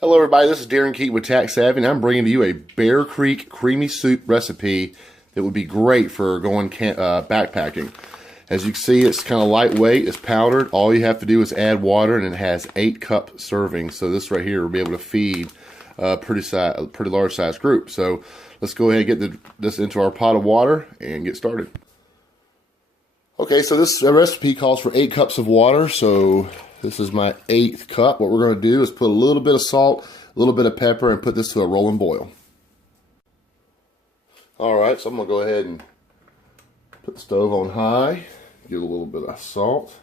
Hello everybody, this is Darren Keaton with Tax Savvy, and I'm bringing to you a Bear Creek creamy soup recipe that would be great for going backpacking. As you can see, it's kind of lightweight, it's powdered. All you have to do is add water, and it has 8-cup servings. So this right here will be able to feed a pretty large size group. So let's go ahead and get this into our pot of water and get started. Okay, so this recipe calls for 8 cups of water, so this is my 8th cup. What we're going to do is put a little bit of salt, a little bit of pepper, and put this to a rolling boil. Alright, so I'm going to go ahead and put the stove on high, get a little bit of salt,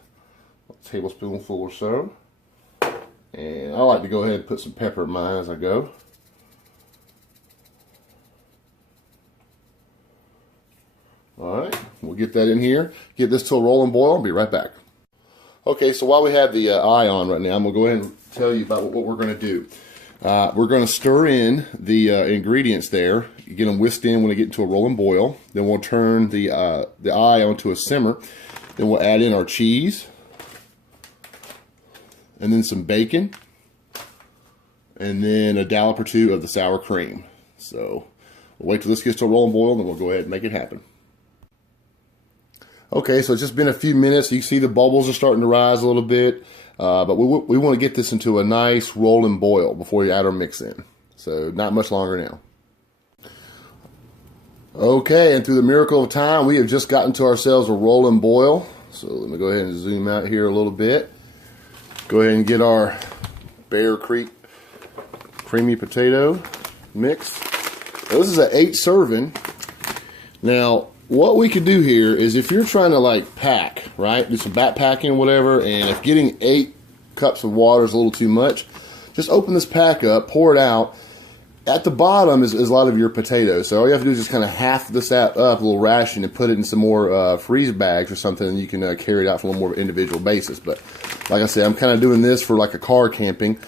a tablespoonful or so, and I like to go ahead and put some pepper in mine as I go. Alright, we'll get that in here, get this to a rolling boil, and be right back. Okay, so while we have the eye on right now, I'm going to go ahead and tell you about what we're going to do. We're going to stir in the ingredients there, get them whisked in when they get into a rolling boil. Then we'll turn the eye onto a simmer. Then we'll add in our cheese, and then some bacon, and then a dollop or two of the sour cream. So we'll wait till this gets to a rolling boil, and then we'll go ahead and make it happen. Okay, so it's just been a few minutes. You can see the bubbles are starting to rise a little bit, but we want to get this into a nice rolling boil before you add our mix in. So not much longer now. Okay, and through the miracle of time, we have just gotten to ourselves a rolling boil. So let me go ahead and zoom out here a little bit. Go ahead and get our Bear Creek creamy potato mix. Now, this is an 8 serving. Now, what we could do here is if you're trying to like pack, right, do some backpacking or whatever, and if getting 8 cups of water is a little too much, just open this pack up, pour it out. At the bottom is a lot of your potatoes, so all you have to do is just kind of half this up, a little ration, and put it in some more freeze bags or something, and you can carry it out for a little more of an individual basis. But like I said, I'm kind of doing this for like a car camping.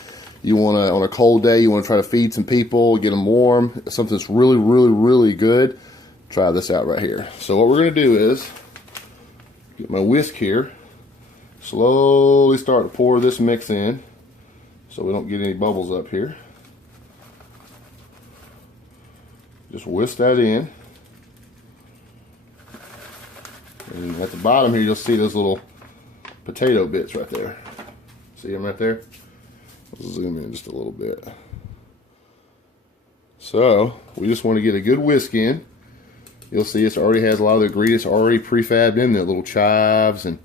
You want to, on a cold day, you want to try to feed some people, get them warm, something that's really, really, really good. Try this out right here. So what we're going to do is get my whisk here, slowly start to pour this mix in so we don't get any bubbles up here. Just whisk that in, and at the bottom here you'll see those little potato bits right there. See them right there? Let's zoom in just a little bit. So we just want to get a good whisk in. You'll see it already has a lot of the ingredients already prefabbed in there, little chives and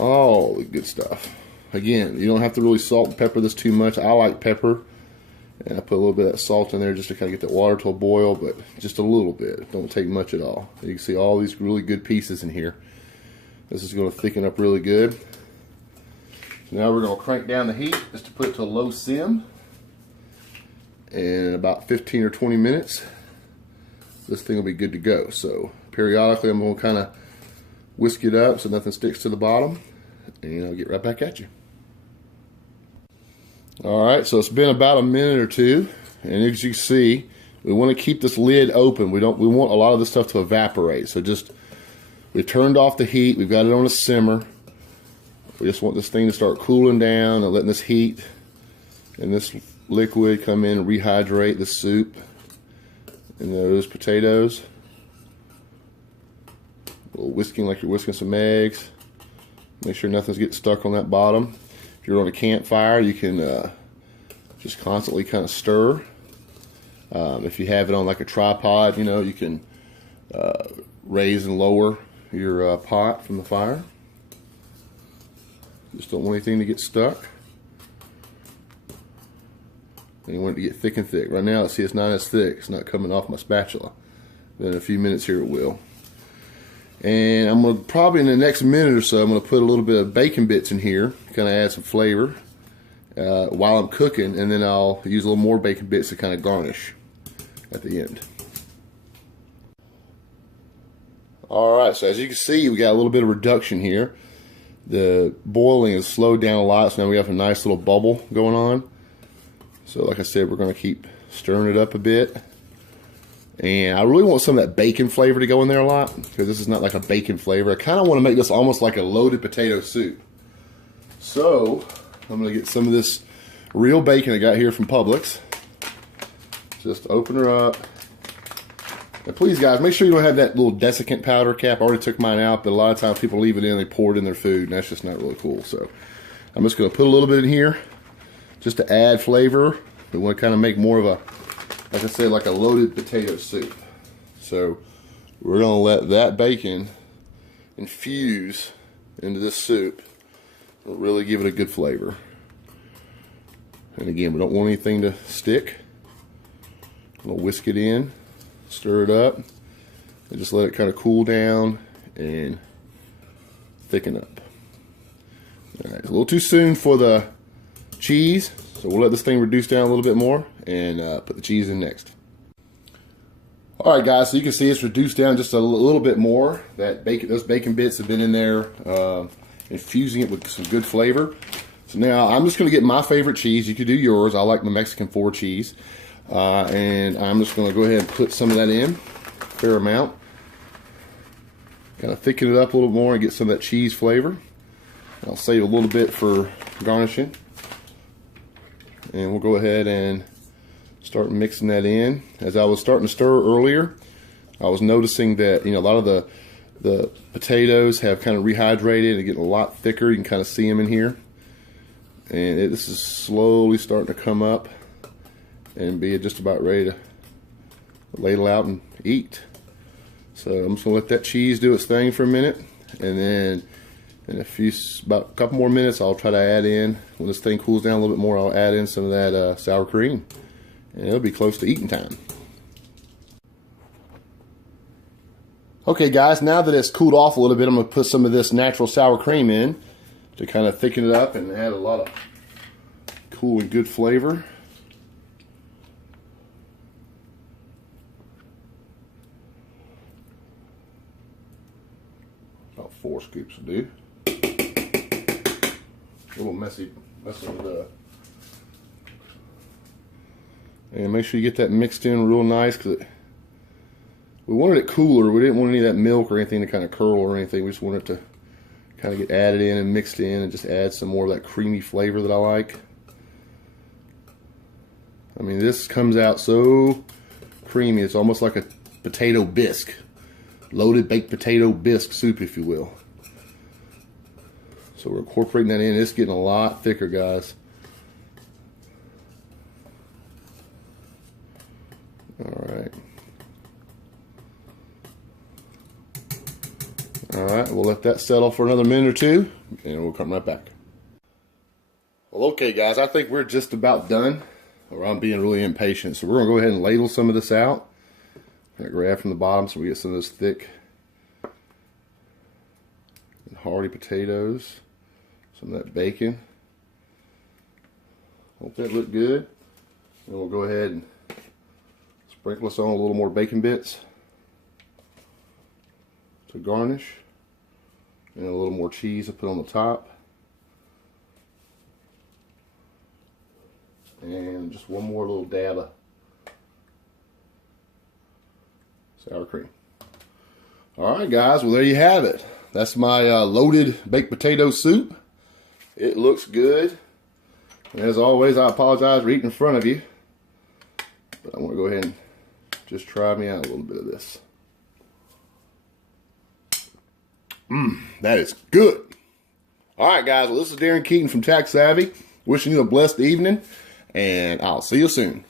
all the good stuff. Again, you don't have to really salt and pepper this too much. I like pepper, and I put a little bit of that salt in there just to kind of get that water to a boil, but just a little bit. Don't take much at all. You can see all these really good pieces in here. This is going to thicken up really good. So now we're going to crank down the heat just to put it to a low sim. And in about 15 or 20 minutes, this thing will be good to go. So periodically I'm going to kind of whisk it up so nothing sticks to the bottom, and I'll get right back at you. Alright, so it's been about a minute or two, and as you can see, we want to keep this lid open. We want a lot of this stuff to evaporate. So we turned off the heat, we've got it on a simmer. We just want this thing to start cooling down and letting this heat and this liquid come in and rehydrate the soup and those potatoes. A little whisking like you're whisking some eggs. Make sure nothing's getting stuck on that bottom. If you're on a campfire, you can just constantly kind of stir. If you have it on like a tripod, you know, you can raise and lower your pot from the fire. Just don't want anything to get stuck. And you want it to get thick and thick. Right now, see, it's not as thick. It's not coming off my spatula. But in a few minutes here, it will. And I'm going to, probably in the next minute or so, I'm going to put a little bit of bacon bits in here, kind of add some flavor while I'm cooking, and then I'll use a little more bacon bits to kind of garnish at the end. Alright, so as you can see, we got a little bit of reduction here. The boiling is slowed down a lot, so now we have a nice little bubble going on. So like I said, we're going to keep stirring it up a bit. And I really want some of that bacon flavor to go in there a lot, because this is not like a bacon flavor. I kind of want to make this almost like a loaded potato soup. So I'm going to get some of this real bacon I got here from Publix. Just open her up. And please, guys, make sure you don't have that little desiccant powder cap. I already took mine out, but a lot of times people leave it in, they pour it in their food, and that's just not really cool. So I'm just going to put a little bit in here just to add flavor. We want to kind of make more of a, like I said, like a loaded potato soup. So we're going to let that bacon infuse into this soup. It'll really give it a good flavor. And again, we don't want anything to stick. We'll whisk it in, stir it up, and just let it kind of cool down and thicken up. All right, it's a little too soon for the cheese, so we'll let this thing reduce down a little bit more and put the cheese in next. All right, guys, so you can see it's reduced down just a little bit more. That bacon, those bacon bits have been in there, infusing it with some good flavor. So now I'm just going to get my favorite cheese. You could do yours. I like my Mexican 4 cheese. And I'm just going to go ahead and put some of that in, a fair amount. Kind of thicken it up a little more and get some of that cheese flavor. I'll save a little bit for garnishing. And we'll go ahead and start mixing that in. As I was starting to stir earlier, I was noticing that, you know, a lot of the potatoes have kind of rehydrated and getting a lot thicker. You can kind of see them in here. And this is slowly starting to come up and be just about ready to ladle out and eat. So I'm just gonna let that cheese do its thing for a minute, and then in about a couple more minutes, I'll try to add in, when this thing cools down a little bit more, I'll add in some of that sour cream, and it'll be close to eating time. Okay, guys, now that it's cooled off a little bit, I'm gonna put some of this natural sour cream in to kind of thicken it up and add a lot of cool and good flavor. About 4 scoops will do. A little messy with and make sure you get that mixed in real nice, because we wanted it cooler. We didn't want any of that milk or anything to kind of curl or anything. We just wanted it to kind of get added in and mixed in and just add some more of that creamy flavor that I like. I mean, this comes out so creamy. It's almost like a potato bisque. Loaded baked potato bisque soup, if you will. So we're incorporating that in. It's getting a lot thicker, guys. Alright. Alright, we'll let that settle for another minute or two, and we'll come right back. Well, okay, guys, I think we're just about done, or I'm being really impatient. So we're going to go ahead and ladle some of this out. Grab from the bottom so we get some of those thick and hearty potatoes. Some of that bacon. Hope that look good. And we'll go ahead and sprinkle us on a little more bacon bits to garnish. And a little more cheese to put on the top. And just one more little dab of sour cream. Alright, guys, well, there you have it. That's my loaded baked potato soup. It looks good. And as always, I apologize for eating in front of you, but I want to go ahead and just try me out a little bit of this. That is good. Alright, guys, well, this is Darren Keaton from Tax Savvy, wishing you a blessed evening, and I'll see you soon.